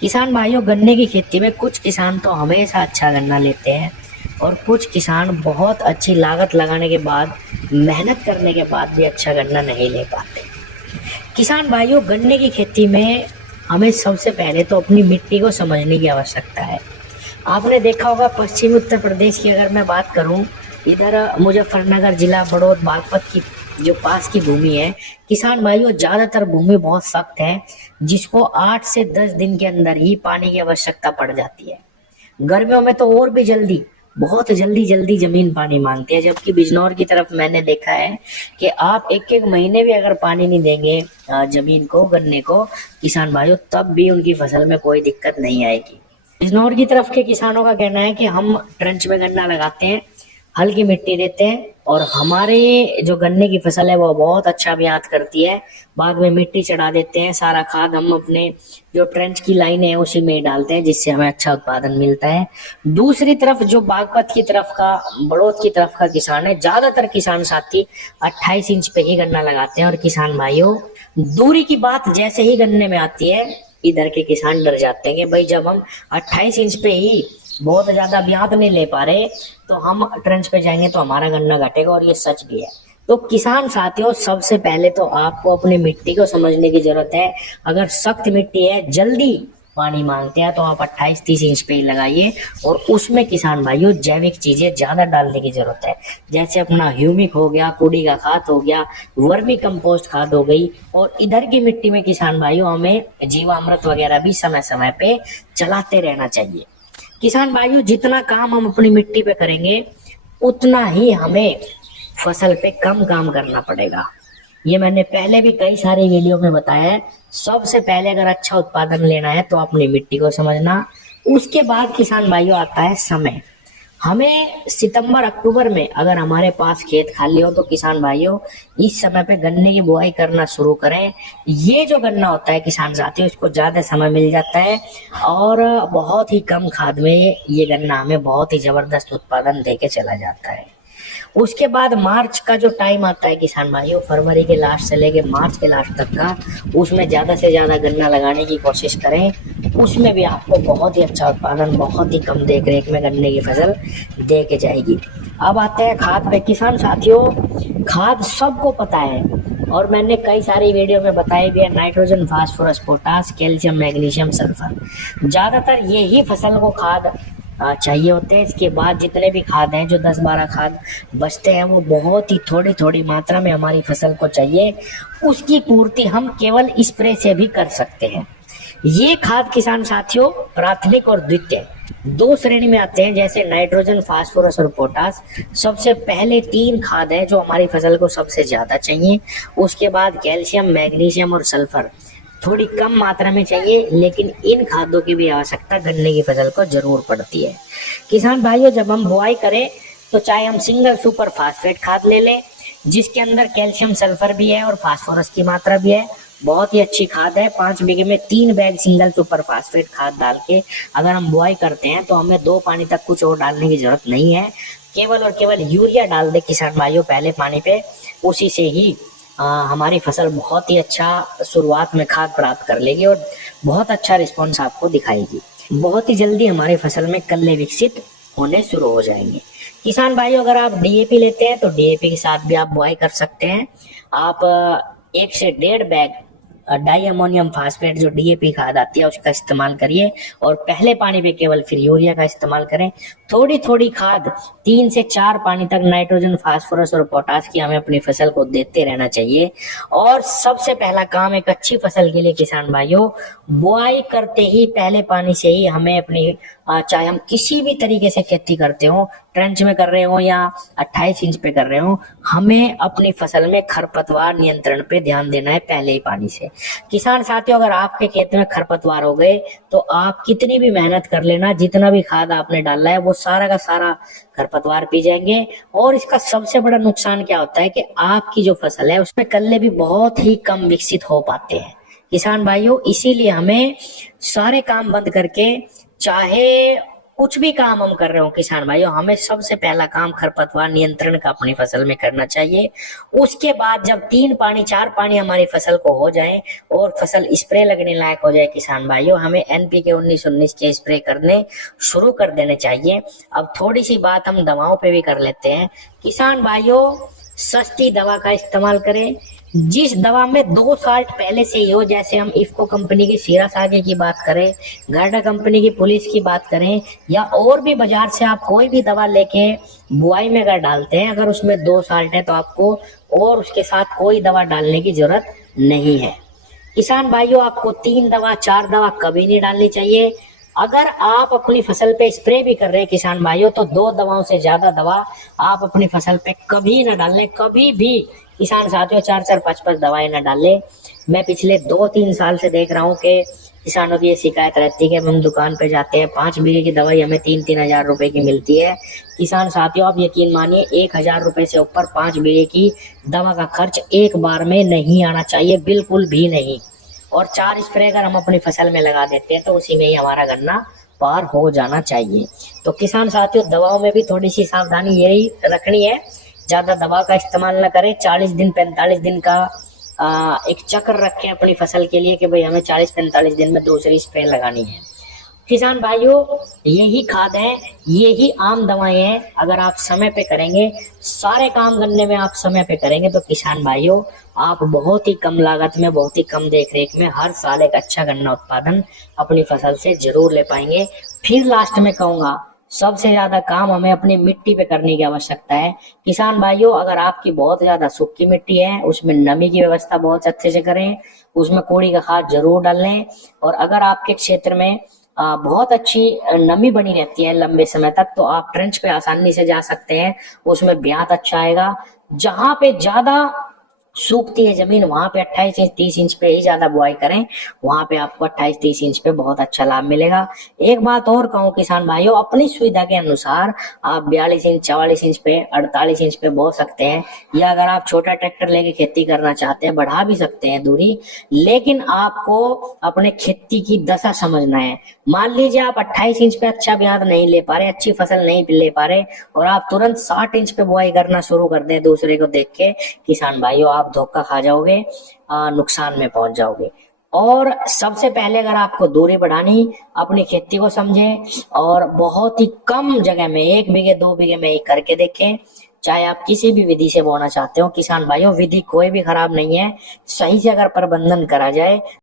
किसान भाइयों, गन्ने की खेती में कुछ किसान तो हमेशा अच्छा गन्ना लेते हैं और कुछ किसान बहुत अच्छी लागत लगाने के बाद, मेहनत करने के बाद भी अच्छा गन्ना नहीं ले पाते। किसान भाइयों, गन्ने की खेती में हमें सबसे पहले तो अपनी मिट्टी को समझने की आवश्यकता है। आपने देखा होगा पश्चिमी उत्तर प्रदेश की अगर मैं बात करूं, इधर मुजफ्फरनगर जिला बड़ौद बागपत की जो पास की भूमि है, किसान भाइयों ज्यादातर भूमि बहुत सख्त है, जिसको 8 से 10 दिन के अंदर ही पानी की आवश्यकता पड़ जाती है। गर्मियों में तो और भी जल्दी, बहुत जल्दी जल्दी जमीन पानी मांगती है। जबकि बिजनौर की तरफ मैंने देखा है कि आप एक एक महीने भी अगर पानी नहीं देंगे जमीन को, गन्ने को, किसान भाइयों, तब भी उनकी फसल में कोई दिक्कत नहीं आएगी। बिजनौर की तरफ के किसानों का कहना है कि हम ट्रंच में गन्ना लगाते हैं, हल्की मिट्टी देते हैं और हमारे जो गन्ने की फसल है वो बहुत अच्छा ब्यात करती है। बाद में मिट्टी चढ़ा देते हैं, सारा खाद हम अपने जो ट्रेंच की लाइन है उसी में डालते हैं, जिससे हमें अच्छा उत्पादन मिलता है। दूसरी तरफ जो बागपत की तरफ का, बड़ौद की तरफ का किसान है, ज्यादातर किसान साथी 28 इंच पे ही गन्ना लगाते हैं। और किसान भाइयों, दूरी की बात जैसे ही गन्ने में आती है, इधर के किसान डर जाते हैं कि भाई जब हम 28 इंच पे ही बहुत ज्यादा ब्यात नहीं ले पा रहे, तो हम ट्रेंच पे जाएंगे तो हमारा गन्ना घटेगा। और ये सच भी है। तो किसान साथियों, सबसे पहले तो आपको अपनी मिट्टी को समझने की जरूरत है। अगर सख्त मिट्टी है, जल्दी पानी मांगते हैं, तो आप 28-30 इंच पे ही लगाइए। और उसमें किसान भाइयों जैविक चीजें ज्यादा डालने की जरूरत है, जैसे अपना ह्यूमिक हो गया, कुड़ी का खाद हो गया, वर्मी कंपोस्ट खाद हो गई। और इधर की मिट्टी में किसान भाइयों हमें जीवामृत वगैरह भी समय समय पे चलाते रहना चाहिए। किसान भाइयों, जितना काम हम अपनी मिट्टी पे करेंगे, उतना ही हमें फसल पे कम काम करना पड़ेगा। ये मैंने पहले भी कई सारी वीडियो में बताया है। सबसे पहले अगर अच्छा उत्पादन लेना है तो अपनी मिट्टी को समझना। उसके बाद किसान भाइयों आता है समय। हमें सितंबर अक्टूबर में अगर हमारे पास खेत खाली हो तो किसान भाइयों इस समय पे गन्ने की बुआई करना शुरू करें। ये जो गन्ना होता है किसान साथियों, इसको ज्यादा समय मिल जाता है और बहुत ही कम खाद में ये गन्ना हमें बहुत ही जबरदस्त उत्पादन देके चला जाता है। उसके बाद मार्च का जो टाइम आता है किसान भाइयों, फरवरी के लास्ट से लेके मार्च के लास्ट तक का, उसमें ज्यादा से ज्यादा गन्ना लगाने की कोशिश करें। उसमें भी आपको बहुत ही अच्छा उत्पादन, बहुत ही कम देख रेख में गन्ने की फसल दे के जाएगी। अब आते हैं खाद पे। किसान साथियों, खाद सबको पता है और मैंने कई सारी वीडियो में बताया भी है, nitrogen, phosphorus, potash, calcium, magnesium, sulphur, ज्यादातर यही फसल को खाद चाहिए होते हैं। इसके बाद जितने भी खाद हैं, जो 10-12 खाद बचते हैं, वो बहुत ही थोड़ी थोड़ी मात्रा में हमारी फसल को चाहिए। उसकी पूर्ति हम केवल स्प्रे से भी कर सकते हैं। ये खाद किसान साथियों प्राथमिक और द्वितीय दो श्रेणी में आते हैं, जैसे नाइट्रोजन, फास्फोरस और पोटास। सबसे पहले 3 खाद है जो हमारी फसल को सबसे ज्यादा चाहिए। उसके बाद कैल्शियम, मैग्नीशियम और सल्फर थोड़ी कम मात्रा में चाहिए, लेकिन इन खादों की भी आवश्यकता गन्ने की फसल को जरूर पड़ती है। किसान भाइयों, जब हम बुआई करें तो चाहे हम सिंगल सुपर फास्फेट खाद ले लें, जिसके अंदर कैल्शियम, सल्फर भी है और फास्फोरस की मात्रा भी है। बहुत ही अच्छी खाद है। 5 बीघे में 3 बैग सिंगल सुपर फास्फेट खाद डाल के अगर हम बुआई करते हैं तो हमें 2 पानी तक कुछ और डालने की जरूरत नहीं है। केवल और केवल यूरिया डाल दे किसान भाइयों पहले पानी पे, उसी से ही हमारी फसल बहुत ही अच्छा शुरुआत में खाद प्राप्त कर लेगी और बहुत अच्छा रिस्पॉन्स आपको दिखाएगी। बहुत ही जल्दी हमारी फसल में कल्ले विकसित होने शुरू हो जाएंगे। किसान भाइयों, अगर आप डीएपी लेते हैं तो डीएपी के साथ भी आप बुआई कर सकते हैं। आप 1 से 1.5 बैग डाई अमोनियम फास्फेट जो डीएपी खाद आती है उसका इस्तेमाल करिए और पहले पानी पे केवल फिर यूरिया का इस्तेमाल करें। थोड़ी थोड़ी खाद 3 से 4 पानी तक नाइट्रोजन, फास्फोरस और पोटास की हमें अपनी फसल को देते रहना चाहिए। और सबसे पहला काम एक अच्छी फसल के लिए किसान भाइयों, बुआई करते ही पहले पानी से ही हमें अपनी, चाहे हम किसी भी तरीके से खेती करते हो, ट्रेंच में कर रहे हो या 28 इंच पे कर रहे हो, हमें अपनी फसल में खरपतवार नियंत्रण पे ध्यान देना है पहले ही पानी से। किसान साथियों, अगर आपके खेत में खरपतवार हो गए तो आप कितनी भी मेहनत कर लेना, जितना भी खाद आपने डाला है वो सारा का सारा खरपतवार पी जाएंगे। और इसका सबसे बड़ा नुकसान क्या होता है कि आपकी जो फसल है उसमें कल्ले भी बहुत ही कम विकसित हो पाते हैं। किसान भाइयों, इसीलिए हमें सारे काम बंद करके, चाहे कुछ भी काम हम कर रहे हो किसान भाइयों, हमें सबसे पहला काम खरपतवार नियंत्रण का अपनी फसल में करना चाहिए। उसके बाद जब 3 पानी 4 पानी हमारी फसल को हो जाए और फसल स्प्रे लगने लायक हो जाए किसान भाइयों, हमें एनपीके 19-19 के स्प्रे करने शुरू कर देने चाहिए। अब थोड़ी सी बात हम दवाओं पे भी कर लेते हैं किसान भाइयों। सस्ती दवा का इस्तेमाल करें, जिस दवा में 2 साल्ट पहले से ही हो, जैसे हम इफ्को कंपनी की सीरा सागे की बात करें, गार्डा कंपनी की पुलिस की बात करें, या और भी बाजार से आप कोई भी दवा लेके बुआई में अगर डालते हैं, अगर उसमें 2 साल्ट है तो आपको और उसके साथ कोई दवा डालने की जरूरत नहीं है। किसान भाइयों आपको 3 दवा 4 दवा कभी नहीं डालनी चाहिए। अगर आप अपनी फसल पे स्प्रे भी कर रहे हैं किसान भाइयों, तो 2 दवाओं से ज्यादा दवा आप अपनी फसल पे कभी ना डालें, कभी भी किसान साथियों 4-4 5-5 दवाएं ना डालें। मैं पिछले 2-3 साल से देख रहा हूँ कि किसानों की ये शिकायत रहती है कि हम दुकान पे जाते हैं, 5 बीघे की दवाई हमें 3-3 हजार रुपए की मिलती है। किसान साथियों आप यकीन मानिए 1,000 रुपए से ऊपर 5 बीघे की दवा का खर्च एक बार में नहीं आना चाहिए, बिल्कुल भी नहीं। और 4 स्प्रे अगर हम अपनी फसल में लगा देते हैं तो उसी में ही हमारा गन्ना पार हो जाना चाहिए। तो किसान साथियों दवाओं में भी थोड़ी सी सावधानी यही रखनी है, ज्यादा दवा का इस्तेमाल न करें। 40 दिन 45 दिन का एक चक्र रखें अपनी फसल के लिए कि भाई हमें 40-45 दिन में दूसरी स्प्रे लगानी है। किसान भाइयों यही खाद है, यही आम दवाएं हैं, अगर आप समय पे करेंगे, सारे काम गन्ने में आप समय पे करेंगे तो किसान भाइयों आप बहुत ही कम लागत में, बहुत ही कम देखरेख में हर साल एक अच्छा गन्ना उत्पादन अपनी फसल से जरूर ले पाएंगे। फिर लास्ट में कहूंगा सबसे ज्यादा काम हमें अपनी मिट्टी पे करने की आवश्यकता है। किसान भाइयों अगर आपकी बहुत ज्यादा सूखी मिट्टी है, उसमें नमी की व्यवस्था बहुत अच्छे से करें, उसमें कोड़ी का खाद जरूर डालें। और अगर आपके क्षेत्र में बहुत अच्छी नमी बनी रहती है लंबे समय तक, तो आप ट्रेंच पे आसानी से जा सकते हैं, उसमें ब्यात अच्छा आएगा। जहां पे ज्यादा सूखती है जमीन वहां पे 28-30 इंच पे ही ज्यादा बुआई करें, वहां पे आपको 28-30 इंच पे बहुत अच्छा लाभ मिलेगा। एक बात और कहूँ किसान भाइयों, अपनी सुविधा के अनुसार आप 42 इंच 44 इंच पे 48 इंच पे बो सकते हैं, या अगर आप छोटा ट्रैक्टर लेके खेती करना चाहते हैं बढ़ा भी सकते हैं दूरी। लेकिन आपको अपने खेती की दशा समझना है। मान लीजिए आप 28 इंच पे अच्छा ब्याज नहीं ले पा रहे, अच्छी फसल नहीं ले पा रहे, और आप तुरंत 60 इंच पे बुआई करना शुरू कर दें दूसरे को देख के, किसान भाइयों आप धोखा खा जाओगे, नुकसान में पहुंच जाओगे। और सबसे पहले अगर आपको दूरी बढ़ानी, अपनी खेती को समझें और बहुत ही कम जगह में 1 बीघे 2 बीघे में ही करके देखें। चाहे आप किसी भी विधि से बोना चाहते हो किसान भाइयों, विधि कोई भी खराब नहीं है, सही से अगर प्रबंधन करा जाए